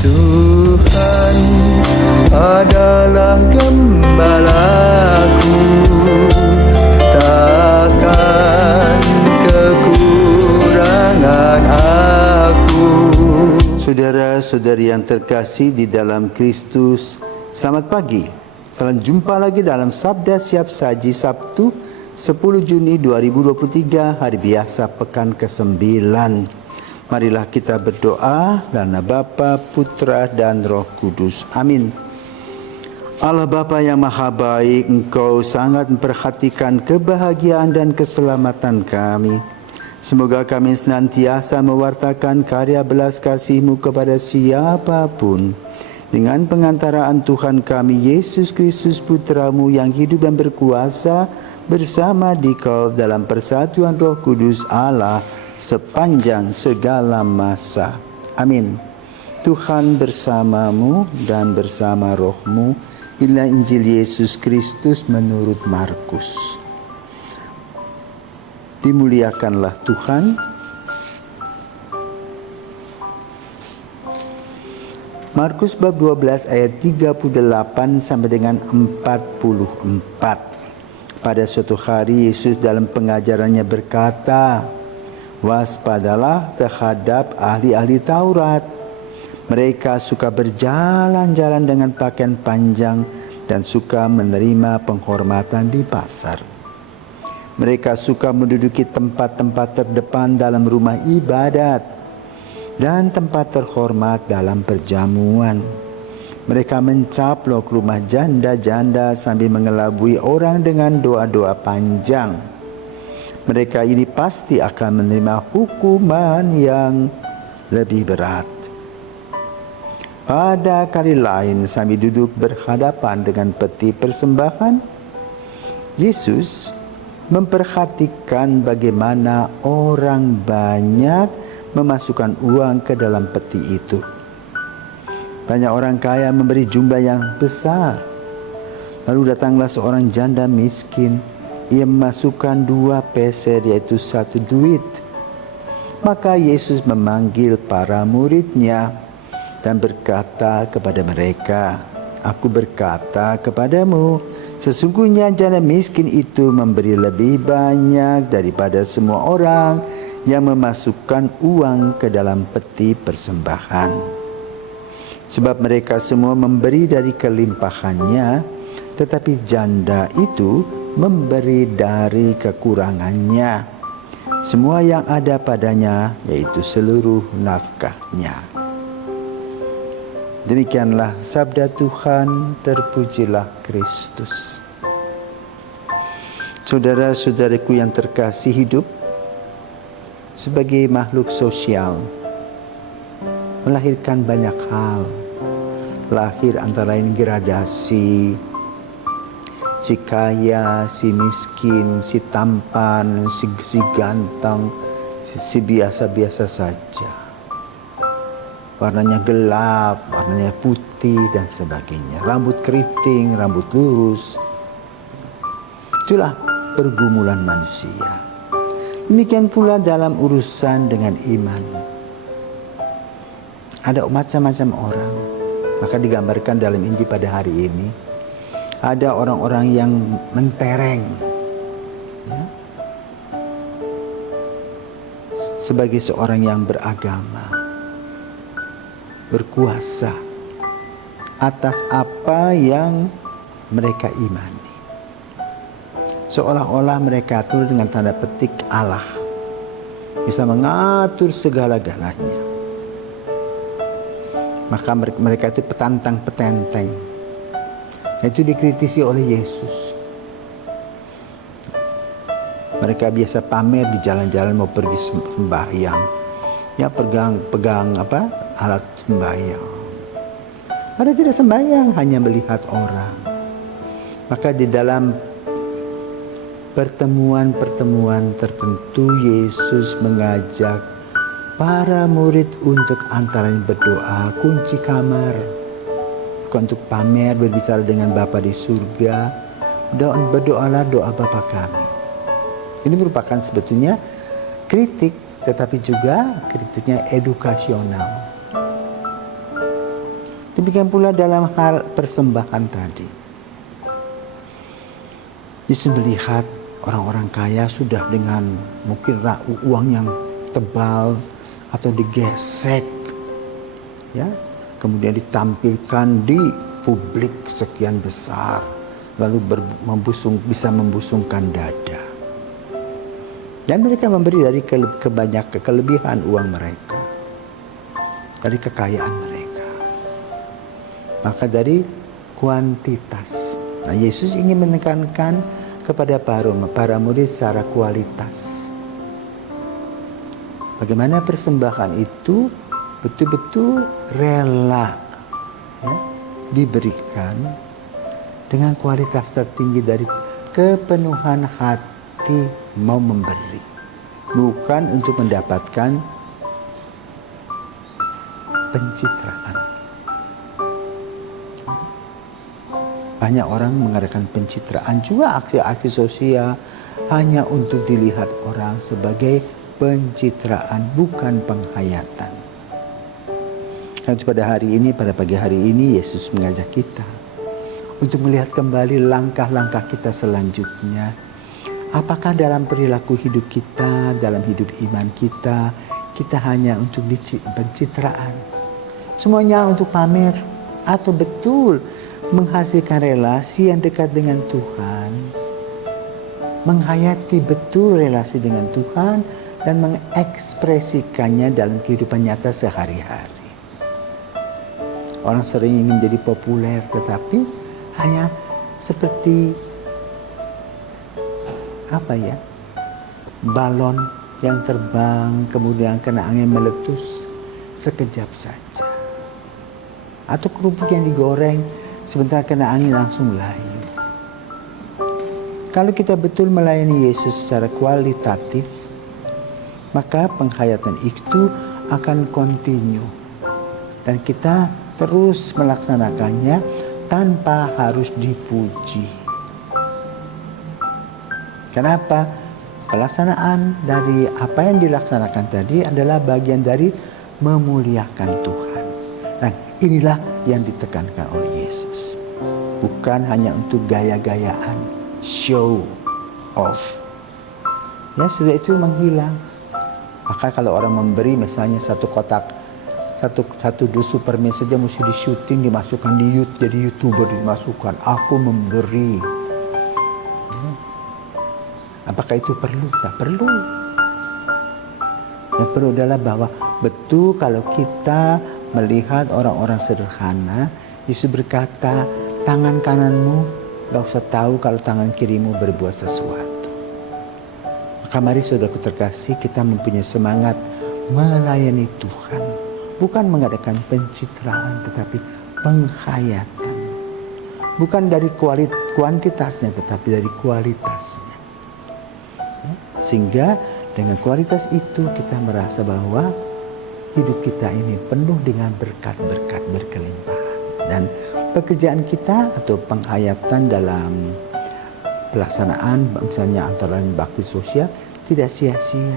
Tuhan adalah gembalaku, takkan kekurangan aku. Saudara-saudari yang terkasih di dalam Kristus, selamat pagi. Salam jumpa lagi dalam Sabda Siap Saji Sabtu 10 Juni 2023, hari biasa pekan ke-9. Marilah kita berdoa dalam nama Bapa, Putra dan Roh Kudus. Amin. Allah Bapa yang Maha Baik, Engkau sangat memperhatikan kebahagiaan dan keselamatan kami. Semoga kami senantiasa mewartakan karya belas kasih-Mu kepada siapapun. Dengan pengantaraan Tuhan kami, Yesus Kristus Putra-Mu yang hidup dan berkuasa bersama Dikau dalam persatuan Roh Kudus Allah sepanjang segala masa. Amin. Tuhan bersamamu dan bersama rohmu. Inilah Injil Yesus Kristus menurut Markus. Dimuliakanlah Tuhan. Markus bab 12 ayat 38 sampai dengan 44. Pada suatu hari Yesus dalam pengajarannya berkata, "Waspadalah terhadap ahli-ahli Taurat. Mereka suka berjalan-jalan dengan pakaian panjang dan suka menerima penghormatan di pasar. Mereka suka menduduki tempat-tempat terdepan dalam rumah ibadat dan tempat terhormat dalam perjamuan. Mereka mencaplok rumah janda-janda sambil mengelabui orang dengan doa-doa panjang. Mereka ini pasti akan menerima hukuman yang lebih berat." Pada kali lain sambil duduk berhadapan dengan peti persembahan, Yesus memperhatikan bagaimana orang banyak memasukkan uang ke dalam peti itu. Banyak orang kaya memberi jumlah yang besar. Lalu datanglah seorang janda miskin. Ia memasukkan 2 peser, yaitu 1 duit. Maka Yesus memanggil para muridnya dan berkata kepada mereka, "Aku berkata kepadamu, sesungguhnya janda miskin itu memberi lebih banyak daripada semua orang yang memasukkan uang ke dalam peti persembahan. Sebab mereka semua memberi dari kelimpahannya, tetapi janda itu memberi dari kekurangannya, semua yang ada padanya, yaitu seluruh nafkahnya." Demikianlah sabda Tuhan, terpujilah Kristus. Saudara-saudariku yang terkasih, hidup sebagai makhluk sosial melahirkan banyak hal. Lahir antara lain gradasi, si kaya, si miskin, si tampan, si ganteng, si biasa-biasa saja. Warnanya gelap, warnanya putih dan sebagainya. Rambut keriting, rambut lurus. Itulah pergumulan manusia. Demikian pula dalam urusan dengan iman. Ada macam-macam orang. Maka digambarkan dalam Injil pada hari ini. Ada orang-orang yang mentereng. Ya. Sebagai seorang yang beragama, berkuasa atas apa yang mereka imani. Seolah-olah mereka itu dengan tanda petik Allah bisa mengatur segala-galanya. Maka mereka itu petantang-petenteng. Itu dikritisi oleh Yesus. Mereka biasa pamer di jalan-jalan mau pergi sembahyang. Ya pegang alat sembahyang. Padahal tidak sembahyang, hanya melihat orang. Maka di dalam pertemuan-pertemuan tertentu Yesus mengajak para murid untuk antara lain berdoa, kunci kamar. Bukan untuk pamer, berbicara dengan Bapa di surga. Berdoalah doa Bapa kami. Ini merupakan sebetulnya kritik, tetapi juga kritiknya edukasional. Demikian pula dalam hal persembahan tadi. Yesus melihat orang-orang kaya sudah dengan mungkin uang yang tebal atau digesek, ya, kemudian ditampilkan di publik sekian besar, lalu bisa membusungkan dada. Dan mereka memberi dari kelebihan uang mereka, dari kekayaan mereka. Maka dari kuantitas. Nah, Yesus ingin menekankan kepada para murid secara kualitas. Bagaimana persembahan itu betul-betul rela, ya, diberikan dengan kualitas tertinggi dari kepenuhan hati mau memberi. Bukan untuk mendapatkan pencitraan. Banyak orang mengadakan pencitraan juga aksi-aksi sosial hanya untuk dilihat orang sebagai pencitraan, bukan penghayatan. Karena pada pagi hari ini Yesus mengajak kita untuk melihat kembali langkah-langkah kita selanjutnya. Apakah dalam perilaku hidup kita, dalam hidup iman kita, kita hanya untuk pencitraan? Semuanya untuk pamer atau betul menghasilkan relasi yang dekat dengan Tuhan, menghayati betul relasi dengan Tuhan dan mengekspresikannya dalam kehidupan nyata sehari-hari. Orang sering ingin menjadi populer tetapi hanya seperti balon yang terbang kemudian kena angin meletus sekejap saja, atau kerupuk yang digoreng sebentar kena angin langsung layu. Kalau kita betul melayani Yesus secara kualitatif, maka penghayatan itu akan kontinu dan kita terus melaksanakannya tanpa harus dipuji. Kenapa? Pelaksanaan dari apa yang dilaksanakan tadi adalah bagian dari memuliakan Tuhan. Dan inilah yang ditekankan oleh Yesus. Bukan hanya untuk gaya-gayaan, show off. Ya, sudah itu menghilang. Maka kalau orang memberi misalnya satu kotak, satu dus Superman saja mesti di syuting, dimasukkan jadi YouTuber, dimasukkan aku memberi. Apakah itu perlu? Tak perlu. Yang perlu adalah bahwa betul kalau kita melihat orang-orang sederhana, Yesus berkata, tangan kananmu gak usah tahu kalau tangan kirimu berbuat sesuatu. Maka mari saudaraku terkasih, kita mempunyai semangat melayani Tuhan. Bukan mengadakan pencitraan, tetapi penghayatan. Bukan dari kuantitasnya, tetapi dari kualitasnya. Sehingga dengan kualitas itu kita merasa bahwa hidup kita ini penuh dengan berkat-berkat berkelimpahan. Dan pekerjaan kita atau penghayatan dalam pelaksanaan misalnya antara lain bakti sosial tidak sia-sia.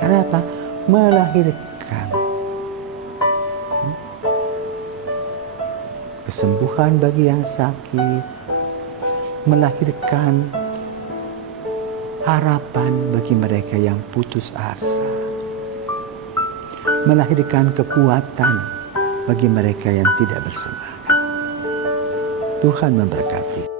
Karena apa? Melahirkan kesembuhan bagi yang sakit, melahirkan harapan bagi mereka yang putus asa, melahirkan kekuatan bagi mereka yang tidak bersemangat. Tuhan memberkati.